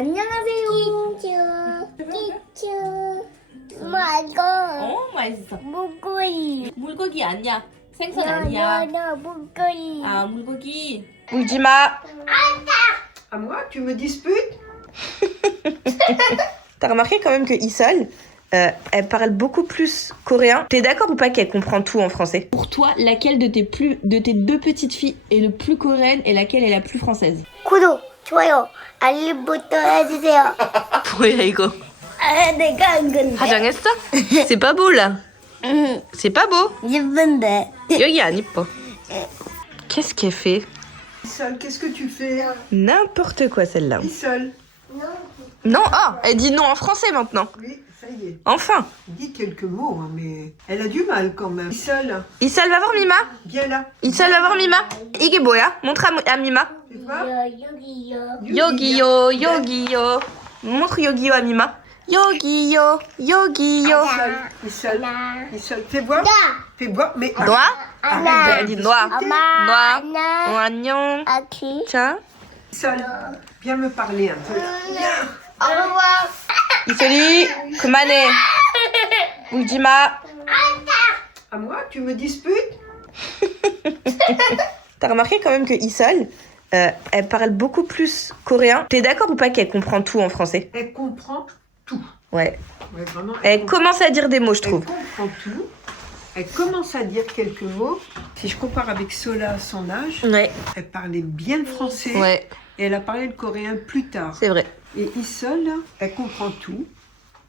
안녕하세요. 끼쭈. 엄마 이거 맛있어. 물고기. 물고기 아니야. 생선 아니야. 물고기. 아, 물고기. 울지 마. À moi, tu me disputes? T'as remarqué quand même que Isol, elle parle beaucoup plus coréen. T'es d'accord ou pas qu'elle comprend tout en français? Pour toi, laquelle de tes deux petites filles est le plus coréenne et laquelle est la plus française? 구독, 좋아요, 알림부터 해주세요. 뭐야 이거? 아, 내가 한 건데. 화장했어? C'est pas beau là. C'est pas beau. 예쁜데. 여기 안 이뻐. Qu'est-ce qu'elle fait? Isol, qu'est-ce que tu fais? N'importe quoi celle-là. Isol. Non, oh, elle dit non en français maintenant. Oui, ça y est. Enfin. Dis quelques mots, hein, mais elle a du mal quand même. Isol, Isol va voir Mima. viens là. Isol va voir Mima. 이게 뭐야? Montre à Mima. Tu vois? 여기요. Yogiyo, Yogiyo. Montre Yogiyo à Mima. Yogiyo, Yogiyo. Isol, Isol, fais voir. Fais voir, mais Noir? arrête Elle de dit noir. discuter. Noir. 하나, 안녕. 아키. 자. Isol, viens me parler un peu. 엄마. 이슬이 그만해. 울지 마. À moi, tu me disputes? T'as remarqué quand même que Isol, elle parle beaucoup plus coréen. T'es d'accord ou pas qu'elle comprend tout en français? Elle comprend tout. Ouais. Ouais, vraiment. Elle commence à dire des mots, je Elle trouve. comprend tout. Elle commence à dire quelques mots. Si je compare avec Sola à son âge, Ouais. elle parlait bien le français. Ouais, Et elle a parlé le coréen plus tard. c'est vrai. Et Isol, elle comprend tout.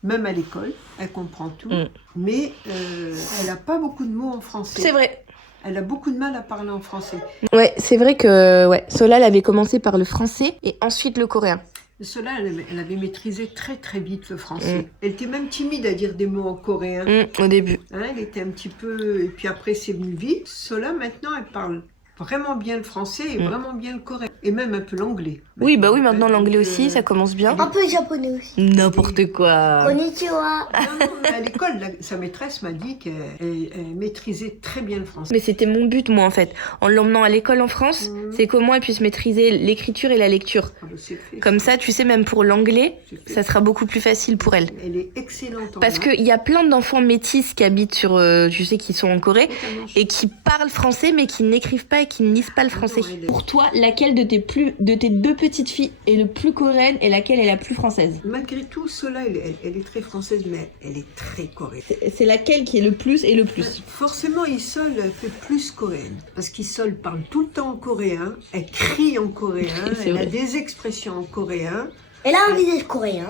Même à l'école, elle comprend tout. Mais elle n'a pas beaucoup de mots en français. C'est vrai. Elle a beaucoup de mal à parler en français. Ouais, c'est vrai que Solal avait commencé par le français et ensuite le coréen. Sola, elle avait maîtrisé très très vite le français. Elle était même timide à dire des mots en coréen. Au début. Hein, elle était un petit peu... Et puis après, c'est venu vite. Sola, maintenant, elle parle vraiment bien le français et vraiment bien le coréen. Et même un peu l'anglais. Oui, bah oui, maintenant Donc, l'anglais aussi, ça commence bien. Un peu japonais aussi. N'importe quoi. Konnichiwa. Non, mais à l'école, sa maîtresse m'a dit qu'elle elle maîtrisait très bien le français. Mais c'était mon but, moi, en fait. En l'emmenant à l'école en France, c'est comment elle puisse maîtriser l'écriture et la lecture. Ah, bah, c'est fait. Comme ça, tu sais, même pour l'anglais, C'est fait. ça sera beaucoup plus facile pour elle. Elle est excellente en Parce maths. qu'il y a plein d'enfants métis qui habitent sur, tu sais, qui sont en Corée et qui parlent français mais qui n'écrivent pas et qui ne lisent pas le français. Pour toi, laquelle de tes deux petites filles est le plus coréenne et laquelle est la plus française? Malgré tout, Sola, elle est très française, mais elle est très coréenne. C'est laquelle qui est le plus et le plus? Forcément, Isol fait plus coréenne. Parce qu'Isol parle tout le temps en coréen, elle crie en coréen, C'est elle vrai. a des expressions en coréen. Elle a un visage coréen.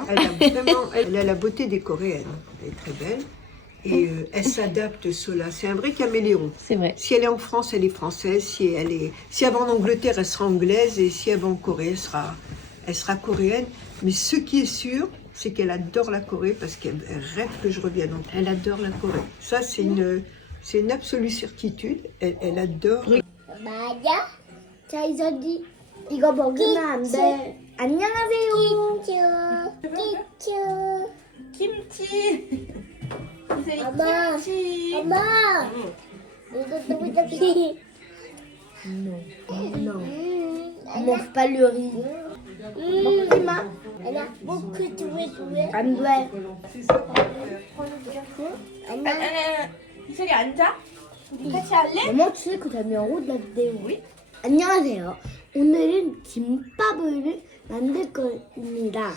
Elle a la beauté des coréennes. Elle est très belle. Et elle s'adapte, Sola. C'est un vrai caméléon. C'est vrai. Si elle est en France, elle est française. Si elle va en Angleterre, elle sera anglaise. Et si elle va en Corée, elle sera coréenne. Mais ce qui est sûr, c'est qu'elle adore la Corée parce qu'elle rêve que je revienne. Elle adore la Corée. Ça, c'est une absolue certitude. Elle adore. 맞아? 자, 이선지 이거 먹으면 안 돼. 안녕하세요. 끼쭈. 김치. 엄마. 김치. 엄마. 이거 너무 작지? Non. Mange pas le riz. 먹지 마. 아니야. 먹고 jouer. 안 돼. 아니야. 이슬이 앉아. 같이 할래? Maman, tu sais que t'as mis en route la vidéo. Oui. 안녕하세요. 오늘은 김밥을 만들 겁니다.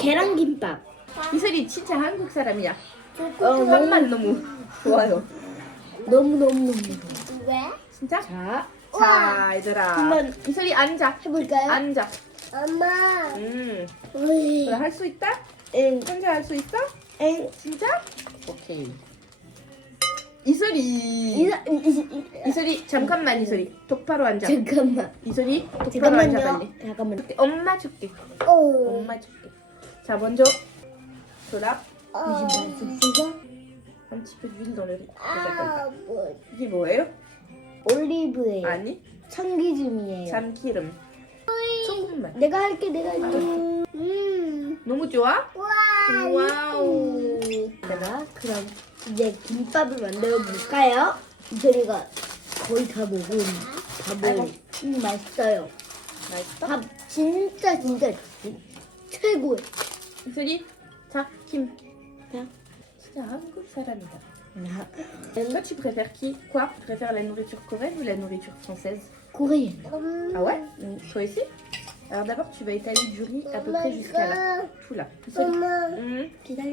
계란김밥. 이슬이 진짜 한국 사람이야. 너무 너무 좋아요. 너무. 왜? 진짜? 자, 자, 얘들아. 한번 이슬이 앉아. 해볼까요? 앉아. 엄마. 그래, 할 수 있다? 응. 혼자 할 수 있어? 응. 진짜? 오케이. 이슬이. 이슬이 잠깐만 이슬이 똑바로 앉아. 잠깐만. 이슬이 똑바로 앉아 빨리. 잠깐만. 엄마 줄게. 오. 엄마 줄게. 자 먼저 돌아. Un petit peu d'huile dans le riz. 이게 뭐예요? 올리브예요. 아니 참기름이에요. 참기름. 조금만. 내가 할게. 너무 좋아? 와우. 자, 그럼 이제 김밥을 만들어 볼까요? 이철이가 거의 다 먹은 밥을 맛있어요. 맛있어? 밥 진짜 최고야. 이슬이, 자, 김. 자, 진짜 한국 사람이다. Toi, tu préfères qui? Quoi? Tu préfères la nourriture coréenne ou la nourriture française? 코리안. Ah ouais? Toi aussi? Alors d'abord, tu vas étaler du riz à peu près jusqu'à là. Tout là. 기다려.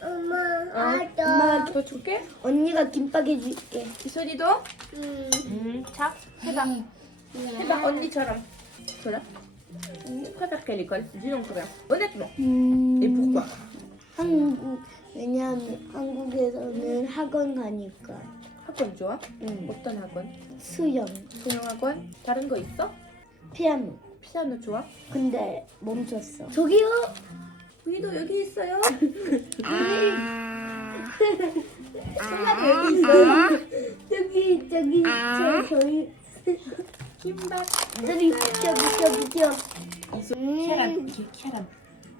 엄마, 더 줄게? 언니가 김밥 해줄게. 이슬이도? 자, 해봐. 해봐, 언니처럼. Voilà. Tu préfères quelle école? Dis-le en coréen. Honnêtement. Et pourquoi? 왜냐하면 한국에서는 학원 가니까. 학원 좋아? 어떤 학원? 수영, 수영학원? 다른 거 있어? 피아노. 피아노 좋아? 근데 멈췄어. 저기요. 우리도 여기 있어요. 소라도 여기 있어요. 저희 김밥. 저기 비켜. 키아란, 키아란.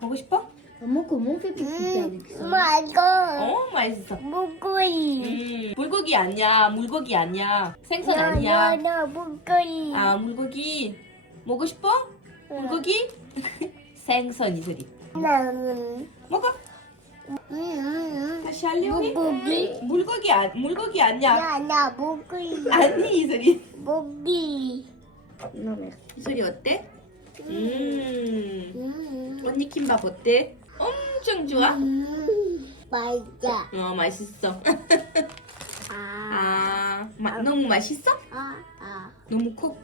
먹고 싶어? Maman, comment on fait pour couper avec ça? 어, 맛있어. 물고기 아니야. 물고기 아니야. 생선 아니야. 아, 물고기. 먹고 싶어? 물고기? 생선 이슬이. 먹어. 다시 할려니? 물고기 물고기 아니야. 아니 이슬이. Non, merci. 이슬이 어때? 언니 김밥 어때? 엄청 좋아? 맛있다. 어, 맛있어. 너무 맛있어? 너무 커?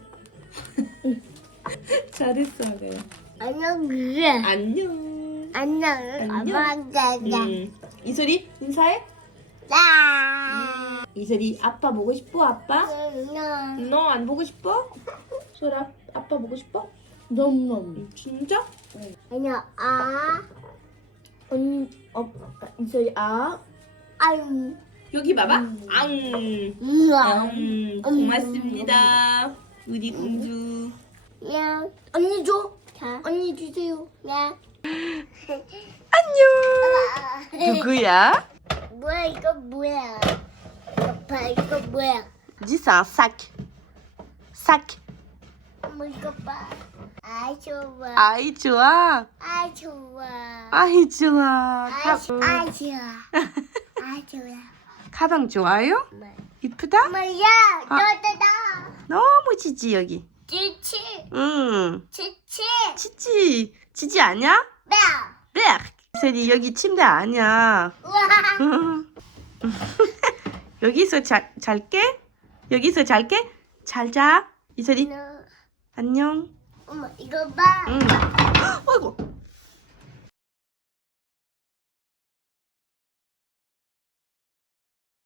잘했어, 그래. 안녕, 그래. 안녕. 안녕. 이슬이 인사해? 이슬이 아빠 보고 싶어? 아빠? 너 안 보고 싶어? 소라 아빠 보고 싶어? 너무. 진짜? 안녕, 언니, 이제 아유. 여기 봐봐. 고맙습니다. 우리 공주. 야, 언니 줘. 언니 주세요. 야. 안녕. 누구야? 뭐야 이거 뭐야? 아빠 이거 뭐야? Dis c'est un sac. Sac. 어머 이거 봐. 아 좋아. 아이 좋아. 아 좋아. 아이 좋아. 아 좋아. 아 좋아. 가방 좋아요? 이쁘다? 뭐야? 너다. 너무 지지 여기. 치치. 치치. 지지 아니야? 네. 네. 이슬이 여기 침대 아니야. 우와. 여기서 잘게? 여기서 잘게? 잘 자. 이슬이 안녕. 엄마 이거 봐. 응.